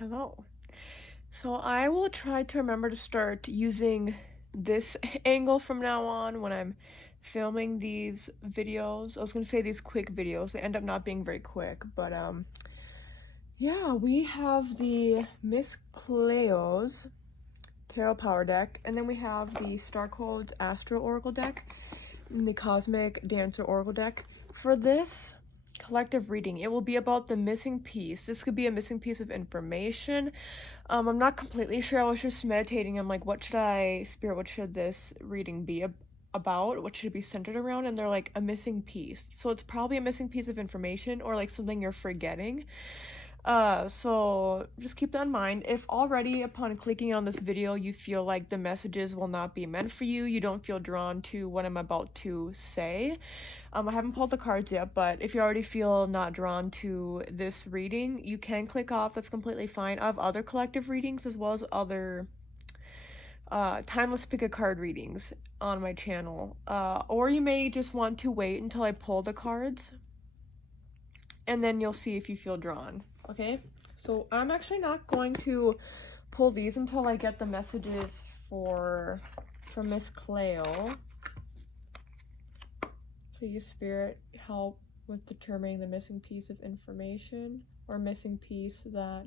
Hello. So I will try to remember to start using this angle from now on when I'm filming these videos. I was gonna say these quick videos. They end up not being very quick, but yeah, we have the Miss Cleo's Tarot Power deck, and then we have the Starcodes Astro Oracle deck and the Cosmic Dancer Oracle deck. For this collective reading, it will be about the missing piece. This could be a missing piece of information. I'm not completely sure. I was just meditating. I'm like, what should this reading be about? What should it be centered around? And they're like, a missing piece. So it's probably a missing piece of information or like something you're forgetting. So just keep that in mind. If already upon clicking on this video you feel like the messages will not be meant for you, you don't feel drawn to what I'm about to say, I haven't pulled the cards yet, but if you already feel not drawn to this reading, you can click off. That's completely fine. I have other collective readings as well as other timeless pick a card readings on my channel, or you may just want to wait until I pull the cards and then you'll see if you feel drawn. Okay, so I'm actually not going to pull these until I get the messages from Miss Cleo. Please, Spirit, help with determining the missing piece of information or missing piece that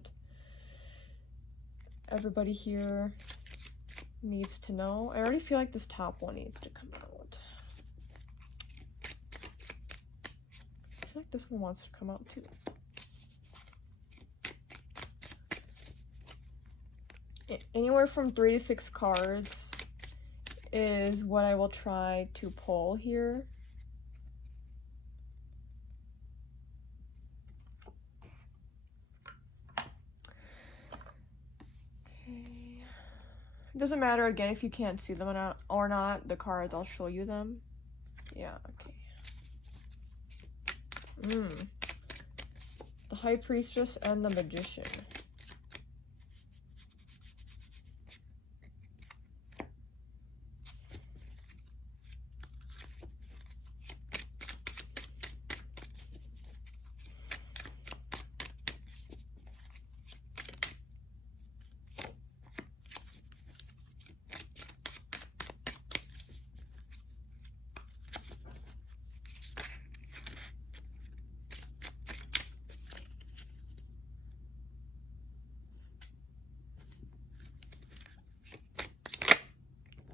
everybody here needs to know. I already feel like this top one needs to come out. I feel like this one wants to come out too. Anywhere from 3 to 6 cards is what I will try to pull here. Okay. It doesn't matter, again, if you can't see them or not, the cards, I'll show you them. Yeah, okay. The High Priestess and the Magician.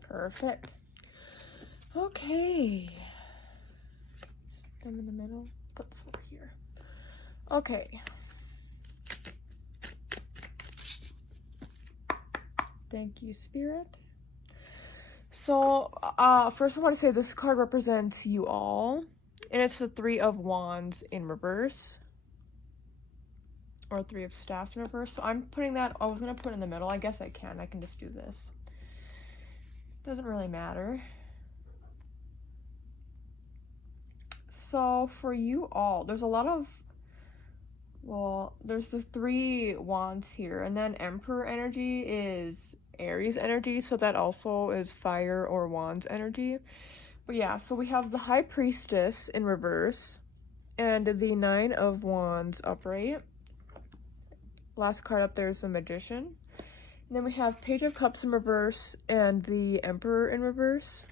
Perfect. Okay. Set them in the middle. Put this over here. Okay. Thank you, Spirit. So, first I want to say this card represents you all, and it's the 3 of Wands in reverse, or 3 of Staffs in reverse. So I'm putting that, I was going to put it in the middle. I guess I can just do this. Doesn't really matter. So for you all, there's a lot of, well, there's the 3 wands here, and then Emperor energy is Aries energy, so that also is fire or wands energy. But yeah, so we have the High Priestess in reverse and the 9 of Wands upright. Last card up there is the Magician. And then we have Page of Cups in reverse and the Emperor in reverse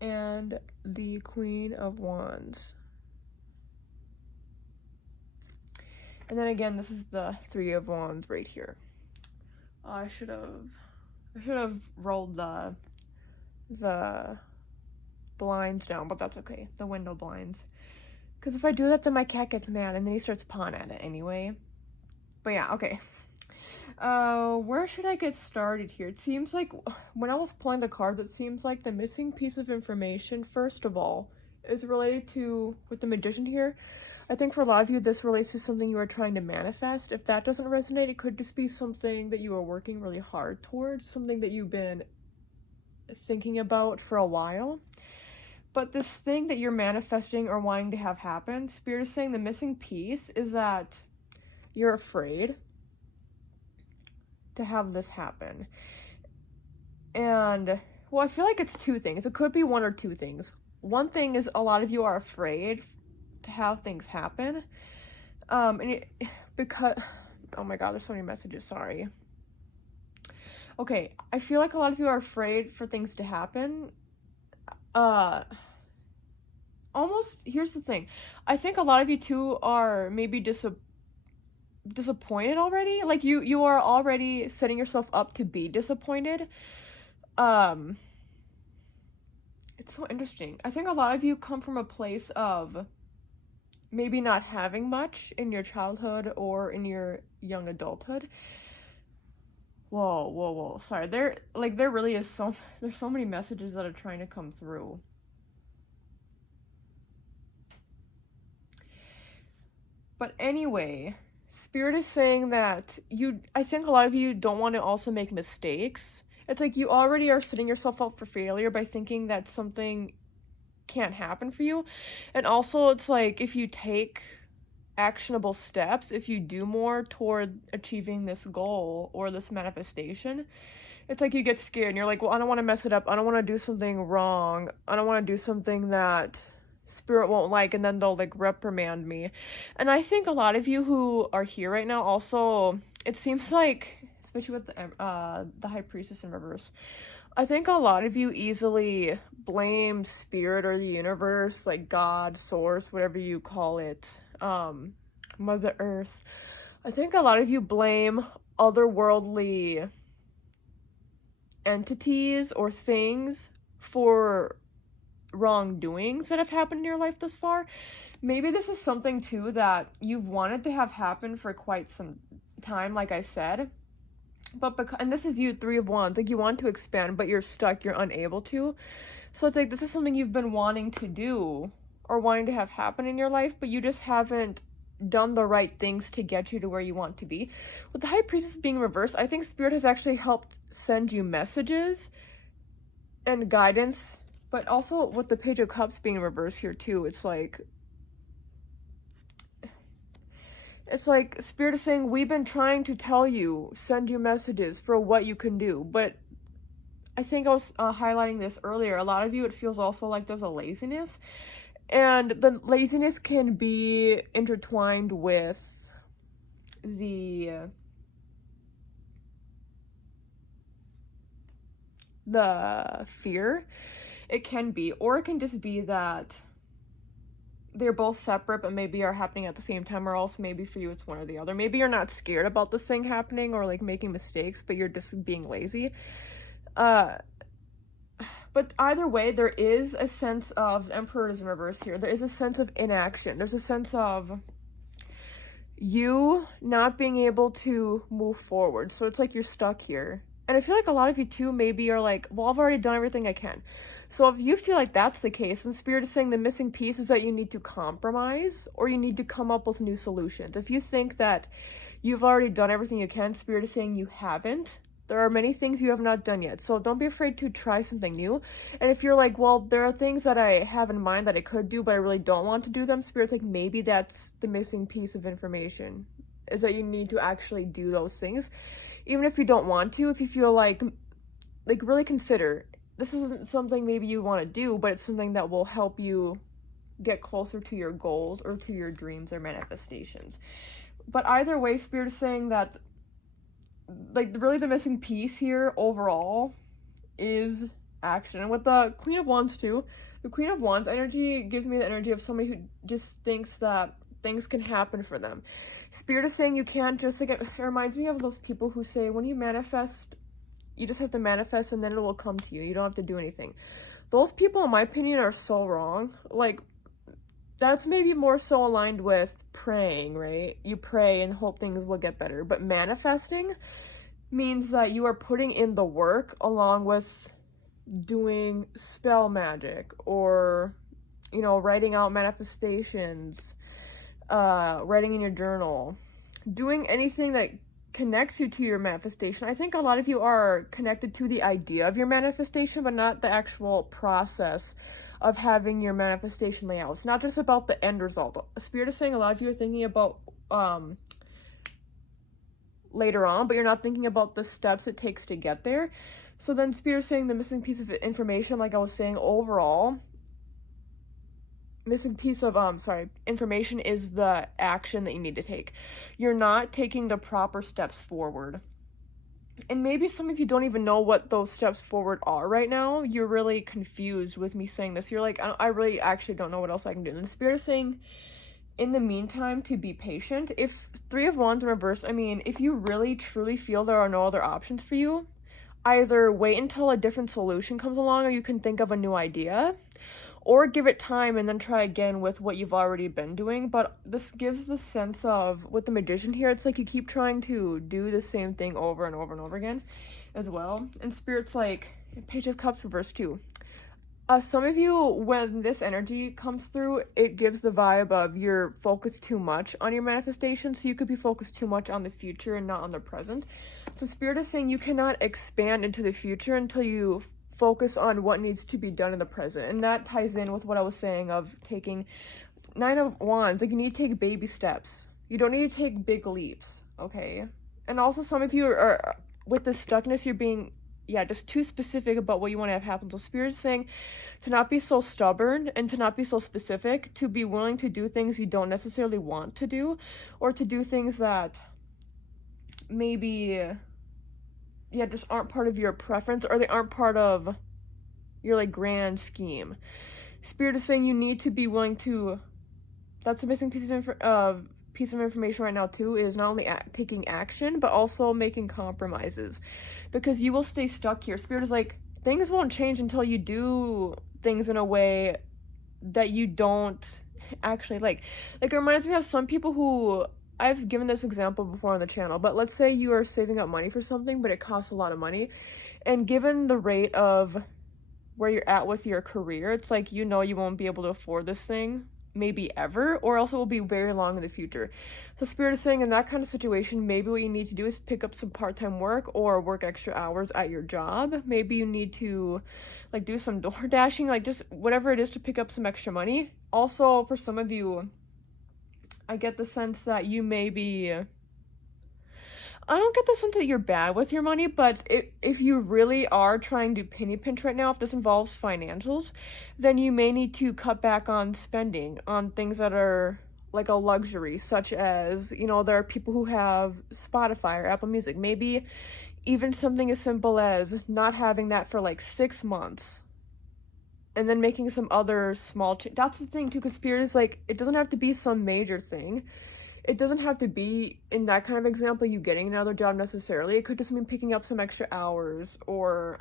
and the Queen of Wands. And then again, this is the 3 of Wands right here. I should have rolled the blinds down, but that's okay. The window blinds. Because if I do that, then my cat gets mad and then he starts pawing at it anyway. But yeah, okay. Where should I get started here? It seems like when I was pulling the cards, it seems like the missing piece of information, first of all, is related to, with the Magician here, I think for a lot of you, this relates to something you are trying to manifest. If that doesn't resonate, it could just be something that you are working really hard towards, something that you've been thinking about for a while. But this thing that you're manifesting or wanting to have happen, Spirit is saying the missing piece is that you're afraid to have this happen. And, well, I feel like it's 2 things. It could be 1 or 2 things. One thing is a lot of you are afraid to have things happen. Because Oh my god, there's so many messages, sorry. Okay, I feel like a lot of you are afraid for things to happen. Almost, here's the thing. I think a lot of you too are maybe disappointed already. Like, you are already setting yourself up to be disappointed. It's so interesting. I think a lot of you come from a place of maybe not having much in your childhood or in your young adulthood. Whoa. Sorry, there really is there's so many messages that are trying to come through. But anyway, Spirit is saying that I think a lot of you don't want to also make mistakes. It's like you already are setting yourself up for failure by thinking that something can't happen for you. And also, it's like if you take actionable steps, if you do more toward achieving this goal or this manifestation, it's like you get scared and you're like, well, I don't want to mess it up. I don't want to do something wrong. I don't want to do something that Spirit won't like, and then they'll like reprimand me. And I think a lot of you who are here right now also, it seems like, especially with the High Priestess in reverse, I think a lot of you easily blame Spirit or the universe, like God, Source, whatever you call it, Mother Earth. I think a lot of you blame otherworldly entities or things for wrongdoings that have happened in your life thus far. Maybe this is something too that you've wanted to have happen for quite some time, like I said. But and this is you, Three of Wands, like you want to expand, but you're stuck, you're unable to. So it's like this is something you've been wanting to do or wanting to have happen in your life, but you just haven't done the right things to get you to where you want to be. With the High Priestess being reversed, I think Spirit has actually helped send you messages and guidance, but also with the Page of Cups being reversed here too, it's like Spirit is saying, we've been trying to tell you, send you messages for what you can do. But I think I was highlighting this earlier. A lot of you, it feels also like there's a laziness. And the laziness can be intertwined with the fear. It can be, or it can just be that they're both separate but maybe are happening at the same time, or else maybe for you it's one or the other. Maybe you're not scared about this thing happening or like making mistakes, but you're just being lazy. But either way, there is a sense of, the Emperor is in reverse here, there is a sense of inaction. There's a sense of you not being able to move forward. So it's like you're stuck here. And I feel like a lot of you too maybe are like, well, I've already done everything I can. So if you feel like that's the case, and Spirit is saying the missing piece is that you need to compromise or you need to come up with new solutions. If you think that you've already done everything you can, Spirit is saying you haven't. There are many things you have not done yet. So don't be afraid to try something new. And if you're like, well, there are things that I have in mind that I could do, but I really don't want to do them, Spirit's like, maybe that's the missing piece of information, is that you need to actually do those things. Even if you don't want to, if you feel like really consider, this isn't something maybe you want to do, but it's something that will help you get closer to your goals or to your dreams or manifestations. But either way, Spirit is saying that, like, really the missing piece here overall is action. And with the Queen of Wands too, the Queen of Wands energy gives me the energy of somebody who just thinks that things can happen for them. Spirit is saying you can't just, like, it reminds me of those people who say when you manifest, you just have to manifest and then it will come to you. You don't have to do anything. Those people, in my opinion, are so wrong. Like, that's maybe more so aligned with praying, right? You pray and hope things will get better. But manifesting means that you are putting in the work along with doing spell magic or, you know, writing out manifestations, writing in your journal, doing anything that connects you to your manifestation. I think a lot of you are connected to the idea of your manifestation, but not the actual process of having your manifestation layout. It's not just about the end result. Spirit is saying a lot of you are thinking about later on, but you're not thinking about the steps it takes to get there. So then Spirit is saying the missing piece of information, like I was saying, overall missing piece of information is the action that you need to take. You're not taking the proper steps forward. And maybe some of you don't even know what those steps forward are right now. You're really confused with me saying this. You're like, I really actually don't know what else I can do. And the Spirit is saying, in the meantime, to be patient. If Three of Wands in reverse, I mean, if you really truly feel there are no other options for you, either wait until a different solution comes along or you can think of a new idea, or give it time and then try again with what you've already been doing. But this gives the sense of, with the Magician here, it's like you keep trying to do the same thing over and over and over again as well. And Spirit's like, Page of Cups reverse too. Some of you, when this energy comes through, it gives the vibe of you're focused too much on your manifestation, so you could be focused too much on the future and not on the present. So Spirit is saying you cannot expand into the future until you focus on what needs to be done in the present. And that ties in with what I was saying of taking 9 of Wands. Like, you need to take baby steps. You don't need to take big leaps, okay? And also some of you are with this stuckness, you're being just too specific about what you want to have happen. So Spirit is saying to not be so stubborn and to not be so specific, to be willing to do things you don't necessarily want to do, or to do things that maybe just aren't part of your preference, or they aren't part of your like grand scheme. Spirit is saying you need to be willing to, that's the missing piece of information right now too, is not only taking action but also making compromises, because you will stay stuck here. Spirit is like, things won't change until you do things in a way that you don't actually like. It reminds me of some people who, I've given this example before on the channel, but let's say you are saving up money for something, but it costs a lot of money, and given the rate of where you're at with your career, it's like, you won't be able to afford this thing maybe ever, or else it will be very long in the future. So Spirit is saying in that kind of situation, maybe what you need to do is pick up some part-time work or work extra hours at your job. Maybe you need to like do some door dashing, like just whatever it is to pick up some extra money. Also, for some of you, I get the sense that you may be, I don't get the sense that you're bad with your money, but if you really are trying to penny pinch right now, if this involves financials, then you may need to cut back on spending on things that are like a luxury, such as, there are people who have Spotify or Apple Music. Maybe even something as simple as not having that for like 6 months, and then making some other small that's the thing too, because Spirit is like, it doesn't have to be some major thing. It doesn't have to be, in that kind of example, you getting another job necessarily. It could just mean picking up some extra hours, or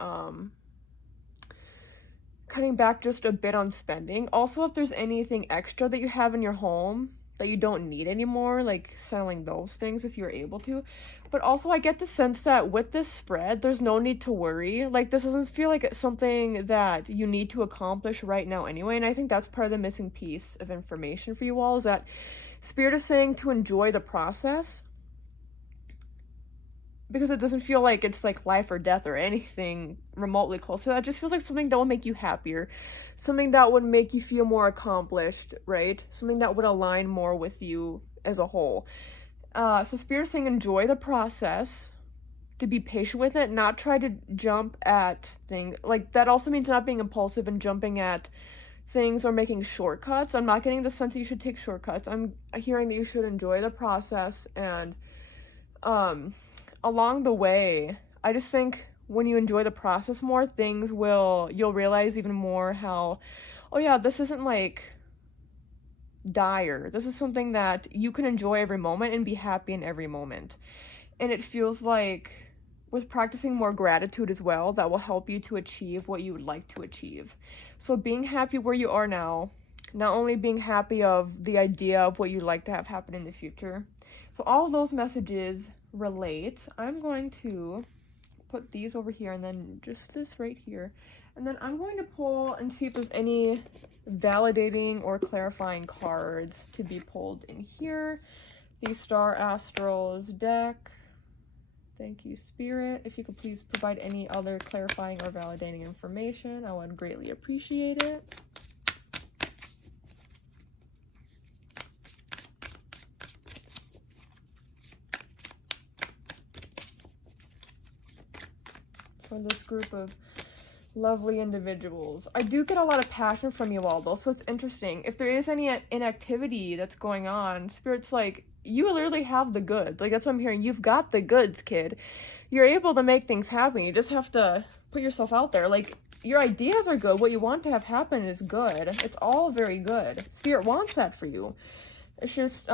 cutting back just a bit on spending. Also, if there's anything extra that you have in your home that you don't need anymore, like selling those things if you're able to. But also, I get the sense that with this spread, there's no need to worry. Like, this doesn't feel like it's something that you need to accomplish right now anyway. And I think that's part of the missing piece of information for you all, is that Spirit is saying to enjoy the process, because it doesn't feel like it's like life or death or anything remotely close to that. It just feels like something that will make you happier, something that would make you feel more accomplished, right? Something that would align more with you as a whole. So Spirit is saying enjoy the process, to be patient with it, not try to jump at things. Like, that also means not being impulsive and jumping at things or making shortcuts. I'm not getting the sense that you should take shortcuts. I'm hearing that you should enjoy the process, and along the way, I just think when you enjoy the process more, you'll realize even more how, oh yeah, this isn't like dire. This is something that you can enjoy every moment and be happy in every moment. And it feels like, with practicing more gratitude as well, that will help you to achieve what you would like to achieve. So being happy where you are now, not only being happy of the idea of what you'd like to have happen in the future. So all of those messages relate. I'm going to put these over here, and then just this right here. And then I'm going to pull and see if there's any validating or clarifying cards to be pulled in here. The Star Astros deck. Thank you, Spirit. If you could please provide any other clarifying or validating information, I would greatly appreciate it. For this group of lovely individuals. I do get a lot of passion from you all, though, so it's interesting. If there is any inactivity that's going on, Spirit's like, you literally have the goods. Like, that's what I'm hearing. You've got the goods, kid. You're able to make things happen. You just have to put yourself out there. Like, your ideas are good. What you want to have happen is good. It's all very good. Spirit wants that for you. It's just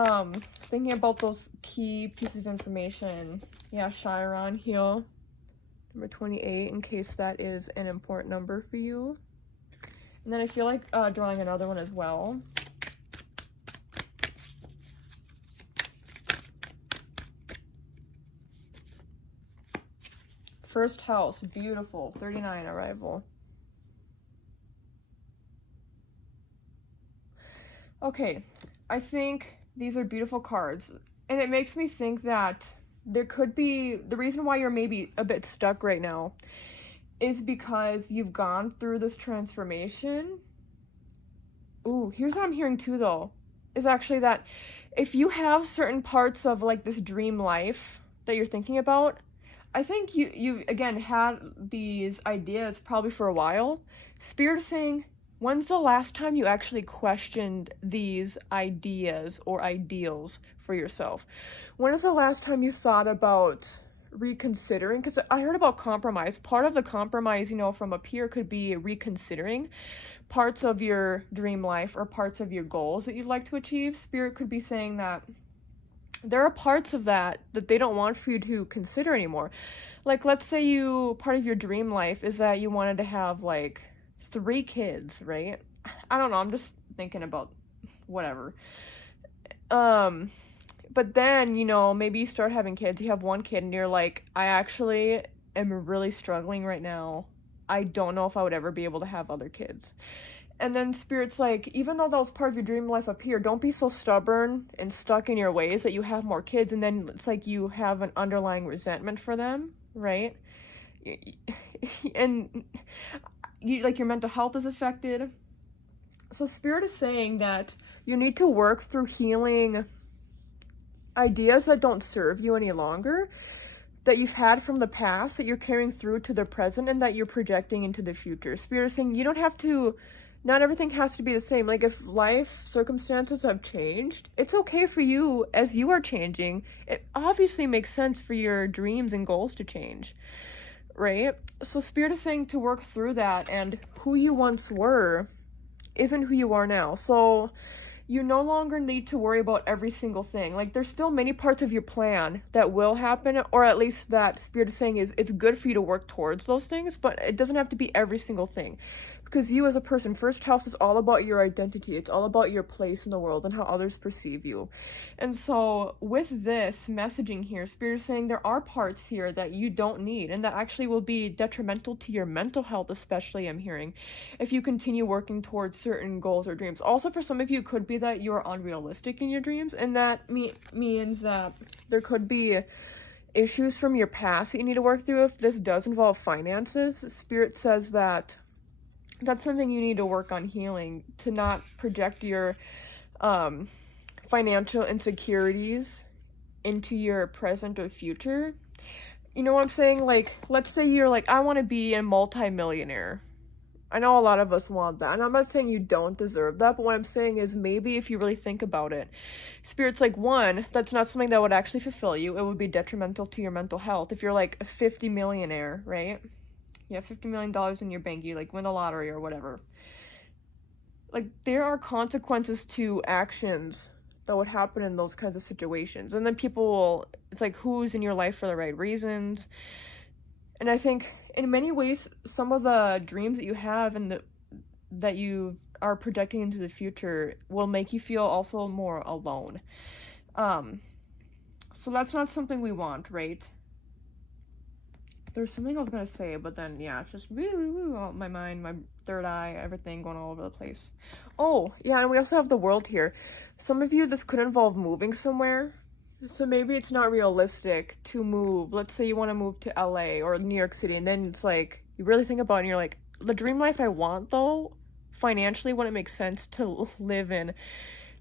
thinking about those key pieces of information. Yeah, Chiron here. Number 28, in case that is an important number for you. And then I feel like drawing another one as well. First house, beautiful. 39, arrival. Okay, I think these are beautiful cards. And it makes me think that there could be, the reason why you're maybe a bit stuck right now is because you've gone through this transformation. Ooh, here's what I'm hearing too, though, is actually that if you have certain parts of like this dream life that you're thinking about, I think you again had these ideas probably for a while. Spirit is saying, when's the last time you actually questioned these ideas or ideals for yourself? When is the last time you thought about reconsidering? Because I heard about compromise. Part of the compromise, you know, from up here could be reconsidering parts of your dream life or parts of your goals that you'd like to achieve. Spirit could be saying that there are parts of that they don't want for you to consider anymore. Like, let's say part of your dream life is that you wanted to have like 3 kids, right? I don't know, I'm just thinking about whatever. But then, you know, maybe you start having kids, you have 1 kid, and you're like, I actually am really struggling right now. I don't know if I would ever be able to have other kids. And then Spirit's like, even though that was part of your dream life up here, don't be so stubborn and stuck in your ways that you have more kids, and then it's like you have an underlying resentment for them, right? And you, like, your mental health is affected. So Spirit is saying that you need to work through healing ideas that don't serve you any longer, that you've had from the past, that you're carrying through to the present, and that you're projecting into the future. Spirit is saying you don't have to, not everything has to be the same. Like, if life circumstances have changed, it's okay for you as you are changing. It obviously makes sense for your dreams and goals to change, right? So Spirit is saying to work through that, and who you once were isn't who you are now. So you no longer need to worry about every single thing. Like, there's still many parts of your plan that will happen, or at least that Spirit is saying is it's good for you to work towards those things, but it doesn't have to be every single thing. Because you as a person, first house is all about your identity. It's all about your place in the world and how others perceive you. And so with this messaging here, Spirit is saying there are parts here that you don't need, and that actually will be detrimental to your mental health, especially, I'm hearing, if you continue working towards certain goals or dreams. Also, for some of you, it could be that you're unrealistic in your dreams, and that means that there could be issues from your past that you need to work through. If this does involve finances, Spirit says that that's something you need to work on healing, to not project your financial insecurities into your present or future. You know what I'm saying? Like, let's say you're like, I want to be a multi-millionaire. I know a lot of us want that, and I'm not saying you don't deserve that, but what I'm saying is maybe if you really think about it, Spirit's like, 1, that's not something that would actually fulfill you. It would be detrimental to your mental health. If you're like a 50 millionaire, right? You have $50 million in your bank, you like win the lottery or whatever. Like, there are consequences to actions that would happen in those kinds of situations. And then people will, it's like, who's in your life for the right reasons? And I think in many ways, some of the dreams that you have and that you are projecting into the future will make you feel also more alone. So that's not something we want, right? There's something I was gonna say, but then, yeah, it's just my mind, my third eye, everything going all over the place. Oh, yeah, and we also have the world here. Some of you, this could involve moving somewhere. So maybe it's not realistic to move. Let's say you want to move to LA or New York City, and then it's like, you really think about it, and you're like, the dream life I want, though, financially, wouldn't make sense to live in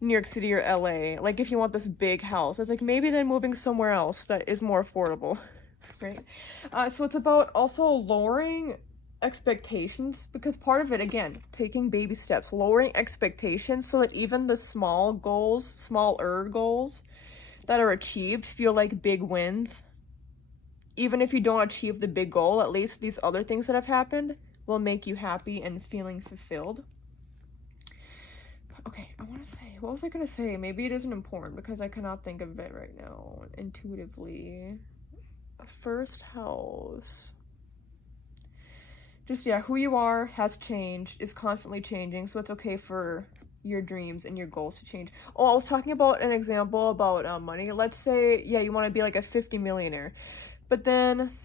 New York City or LA. Like, if you want this big house, it's like, maybe then moving somewhere else that is more affordable. Right? So it's about also lowering expectations, because part of it, again, taking baby steps, lowering expectations so that even the smaller goals that are achieved feel like big wins. Even if you don't achieve the big goal, at least these other things that have happened will make you happy and feeling fulfilled. Okay, I want to say, what was I going to say? Maybe it isn't important because I cannot think of it right now intuitively. First house. Just, yeah, who you are has changed, is constantly changing, so it's okay for your dreams and your goals to change. Oh, I was talking about an example about money. Let's say, yeah, you want to be like a 50 millionaire, but then,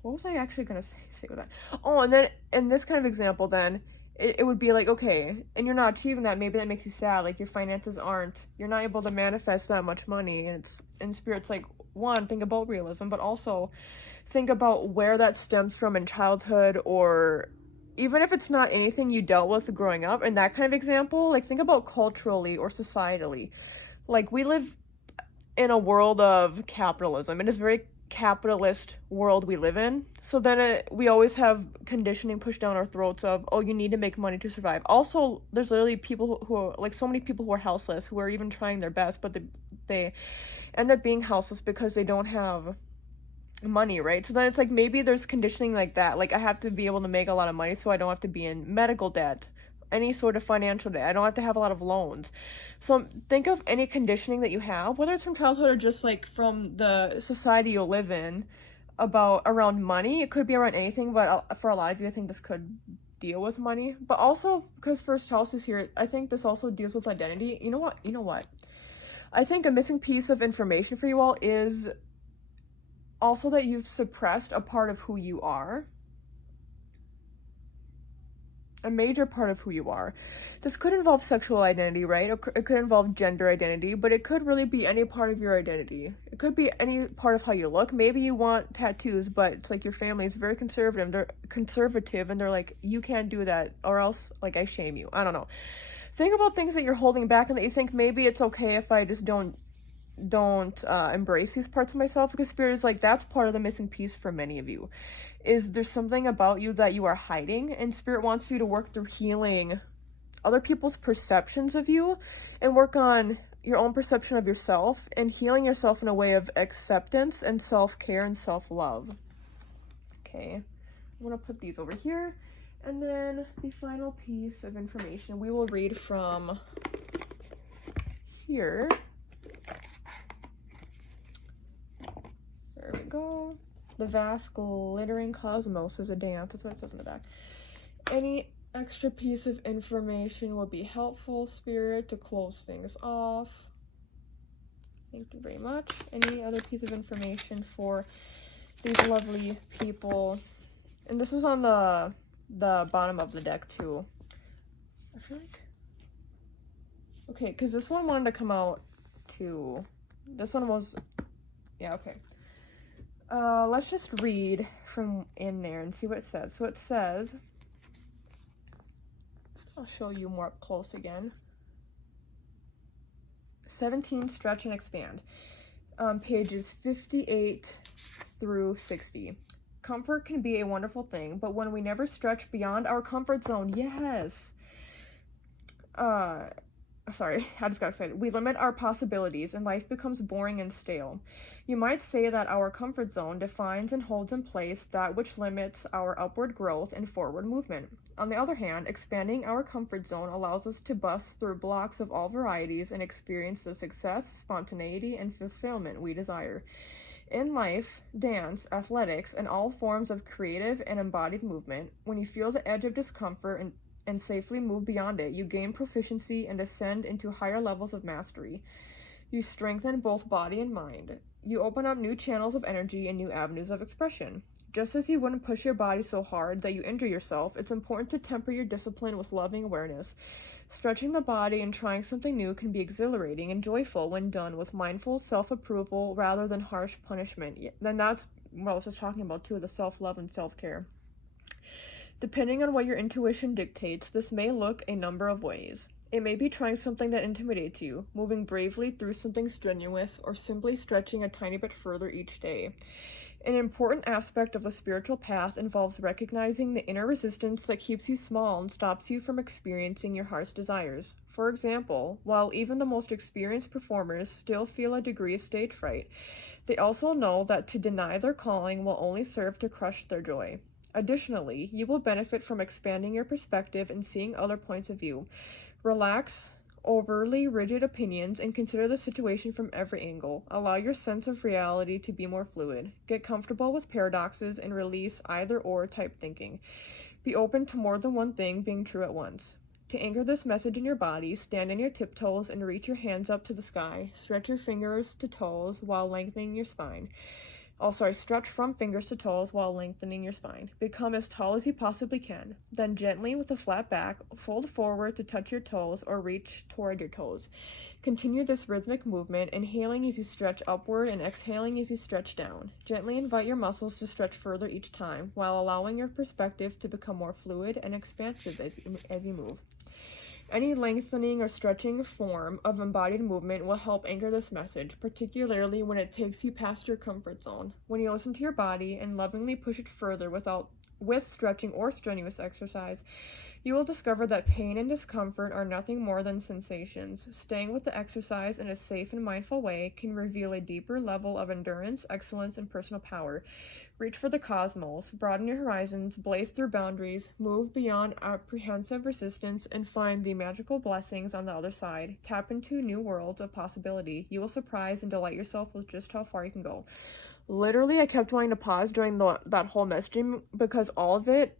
what was I actually going to say with that? Oh, and then in this kind of example, then, it would be like, okay, and you're not achieving that, maybe that makes you sad, like your finances you're not able to manifest that much money, and it's, in Spirit's like, one, think about realism, but also think about where that stems from in childhood, or even if it's not anything you dealt with growing up, in that kind of example, like think about culturally or societally. Like, we live in a world of capitalism. It is very capitalist world we live in, so then we always have conditioning pushed down our throats of, oh, you need to make money to survive. Also, there's literally people who are like, so many people who are houseless, who are even trying their best, but they end up being houseless because they don't have money, right? So then it's like, maybe there's conditioning like that, like I have to be able to make a lot of money so I don't have to be in medical debt, any sort of financial debt, I don't have to have a lot of loans. So think of any conditioning that you have, whether it's from childhood or just like from the society you live in, around money. It could be around anything, but for a lot of you, I think this could deal with money. But also, because first house is here, I think this also deals with identity. You know what? I think a missing piece of information for you all is also that you've suppressed a part of who you are. A major part of who you are. This could involve sexual identity, right? It could involve gender identity, but it could really be any part of your identity. It could be any part of how you look. Maybe you want tattoos, but it's like your family is very conservative. They're conservative, and they're like, you can't do that, or else, like, I shame you. I don't know. Think about things that you're holding back and that you think maybe it's okay if I just don't embrace these parts of myself, because Spirit is like, that's part of the missing piece for many of you. Is there's something about you that you are hiding, and Spirit wants you to work through healing other people's perceptions of you and work on your own perception of yourself and healing yourself in a way of acceptance and self-care and self-love. Okay, I'm gonna put these over here, and then the final piece of information we will read from here. There we go. The vast glittering cosmos is a dance. That's what it says in the back. Any extra piece of information will be helpful, Spirit, to close things off. Thank you very much. Any other piece of information for these lovely people? And this was on the bottom of the deck too. I feel like, okay, because this one wanted to come out too. This one was, yeah, okay. Let's just read from in there and see what it says. So it says, I'll show you more up close again. 17, stretch and expand. Pages 58 through 60. Comfort can be a wonderful thing, but when we never stretch beyond our comfort zone, yes. Sorry, I just got excited. We limit our possibilities and life becomes boring and stale. You might say that our comfort zone defines and holds in place that which limits our upward growth and forward movement. On the other hand, expanding our comfort zone allows us to bust through blocks of all varieties and experience the success, spontaneity, and fulfillment we desire. In life, dance, athletics, and all forms of creative and embodied movement, when you feel the edge of discomfort and safely move beyond it, you gain proficiency and ascend into higher levels of mastery. You strengthen both body and mind. You open up new channels of energy and new avenues of expression. Just as you wouldn't push your body so hard that you injure yourself, it's important to temper your discipline with loving awareness. Stretching the body and trying something new can be exhilarating and joyful when done with mindful self-approval rather than harsh punishment. Then that's what I was just talking about too, the self-love and self-care. Depending on what your intuition dictates, this may look a number of ways. It may be trying something that intimidates you, moving bravely through something strenuous, or simply stretching a tiny bit further each day. An important aspect of the spiritual path involves recognizing the inner resistance that keeps you small and stops you from experiencing your heart's desires. For example, while even the most experienced performers still feel a degree of stage fright, they also know that to deny their calling will only serve to crush their joy. Additionally, you will benefit from expanding your perspective and seeing other points of view. Relax overly rigid opinions and consider the situation from every angle. Allow your sense of reality to be more fluid. Get comfortable with paradoxes and release either or type thinking. Be open to more than one thing being true at once. To anchor this message in your body, stand on your tiptoes and reach your hands up to the sky. Stretch your fingers to toes while lengthening your spine. Stretch from fingers to toes while lengthening your spine. Become as tall as you possibly can. Then gently, with a flat back, fold forward to touch your toes or reach toward your toes. Continue this rhythmic movement, inhaling as you stretch upward and exhaling as you stretch down. Gently invite your muscles to stretch further each time, while allowing your perspective to become more fluid and expansive as you move. Any lengthening or stretching form of embodied movement will help anchor this message, particularly when it takes you past your comfort zone. When you listen to your body and lovingly push it further with stretching or strenuous exercise, you will discover that pain and discomfort are nothing more than sensations. Staying with the exercise in a safe and mindful way can reveal a deeper level of endurance, excellence, and personal power. Reach for the cosmos, broaden your horizons, blaze through boundaries, move beyond apprehensive resistance, and find the magical blessings on the other side. Tap into new worlds of possibility. You will surprise and delight yourself with just how far you can go. Literally, I kept wanting to pause during that whole messaging because all of it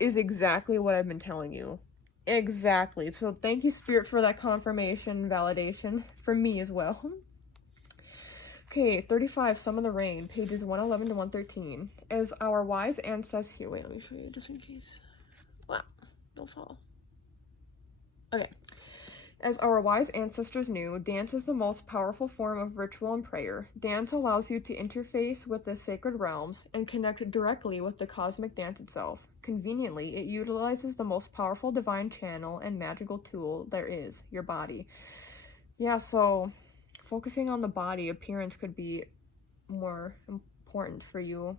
is exactly what I've been telling you. Exactly. So thank you, Spirit, for that confirmation and validation for me as well. Okay, 35, Some of the Rain, pages 111 to 113. As our wise ancestors... Here, wait, let me show you just in case. Wow, don't fall. Okay. As our wise ancestors knew, dance is the most powerful form of ritual and prayer. Dance allows you to interface with the sacred realms and connect directly with the cosmic dance itself. Conveniently, it utilizes the most powerful divine channel and magical tool there is, your body. Yeah, so focusing on the body appearance could be more important for you.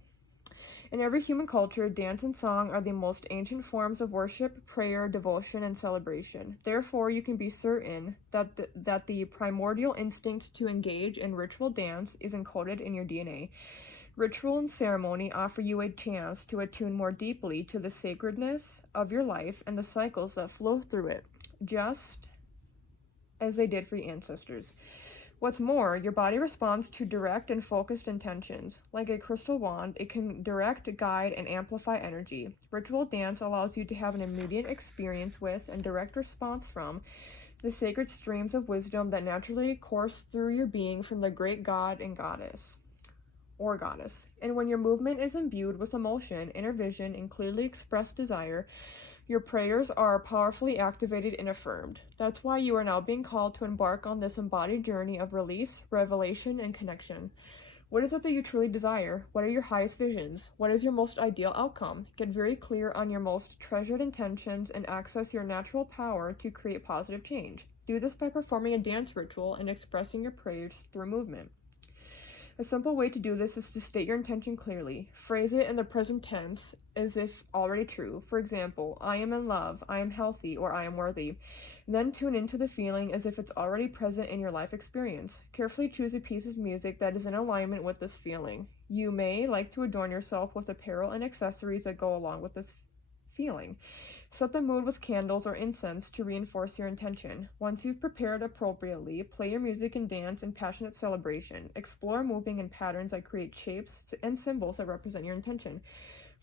In every human culture, dance and song are the most ancient forms of worship, prayer, devotion, and celebration. Therefore, you can be certain that the primordial instinct to engage in ritual dance is encoded in your DNA. Ritual and ceremony offer you a chance to attune more deeply to the sacredness of your life and the cycles that flow through it, just as they did for your ancestors. What's more, your body responds to direct and focused intentions. Like a crystal wand, it can direct, guide, and amplify energy. Ritual dance allows you to have an immediate experience with and direct response from the sacred streams of wisdom that naturally course through your being from the great god and goddess. Or goddess. And when your movement is imbued with emotion, inner vision, and clearly expressed desire, your prayers are powerfully activated and affirmed. That's why you are now being called to embark on this embodied journey of release, revelation, and connection. What is it that you truly desire? What are your highest visions? What is your most ideal outcome? Get very clear on your most treasured intentions and access your natural power to create positive change. Do this by performing a dance ritual and expressing your prayers through movement. A simple way to do this is to state your intention clearly. Phrase it in the present tense as if already true. For example, I am in love, I am healthy, or I am worthy. Then tune into the feeling as if it's already present in your life experience. Carefully choose a piece of music that is in alignment with this feeling. You may like to adorn yourself with apparel and accessories that go along with this feeling. Set the mood with candles or incense to reinforce your intention. Once you've prepared appropriately, play your music and dance in passionate celebration. Explore moving in patterns that create shapes and symbols that represent your intention.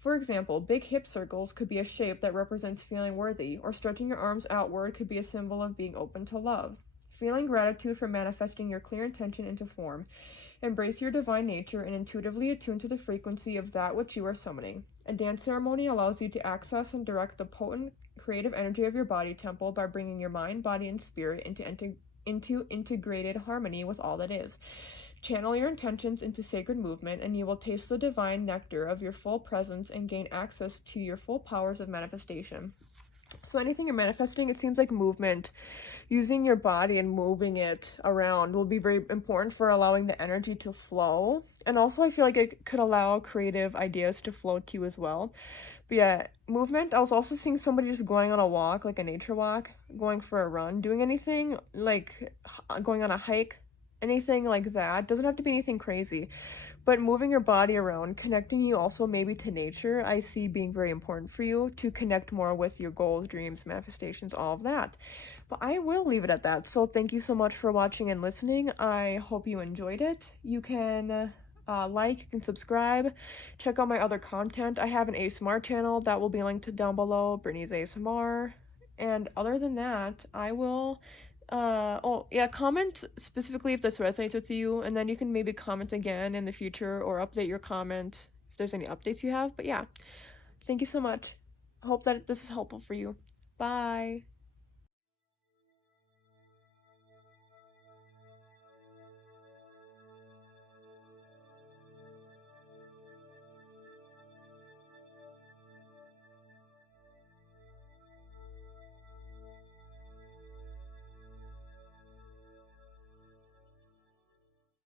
For example, big hip circles could be a shape that represents feeling worthy, or stretching your arms outward could be a symbol of being open to love. Feeling gratitude for manifesting your clear intention into form. Embrace your divine nature and intuitively attune to the frequency of that which you are summoning. A dance ceremony allows you to access and direct the potent creative energy of your body temple by bringing your mind, body, and spirit into integrated harmony with all that is. Channel your intentions into sacred movement, and you will taste the divine nectar of your full presence and gain access to your full powers of manifestation. So anything you're manifesting, it seems like movement, using your body and moving it around will be very important for allowing the energy to flow. And also I feel like it could allow creative ideas to flow to you as well. But yeah, movement. I was also seeing somebody just going on a walk, like a nature walk, going for a run, doing anything like going on a hike, anything like that. Doesn't have to be anything crazy, but moving your body around, connecting you also maybe to nature, I see being very important for you to connect more with your goals, dreams, manifestations, all of that. But I will leave it at that. So thank you so much for watching and listening. I hope you enjoyed it. You can like, you can subscribe, check out my other content. I have an ASMR channel that will be linked down below, Brittney's ASMR. And other than that, I will oh yeah, comment specifically if this resonates with you, and then you can maybe comment again in the future or update your comment if there's any updates you have. But yeah, thank you so much. I hope that this is helpful for you. Bye.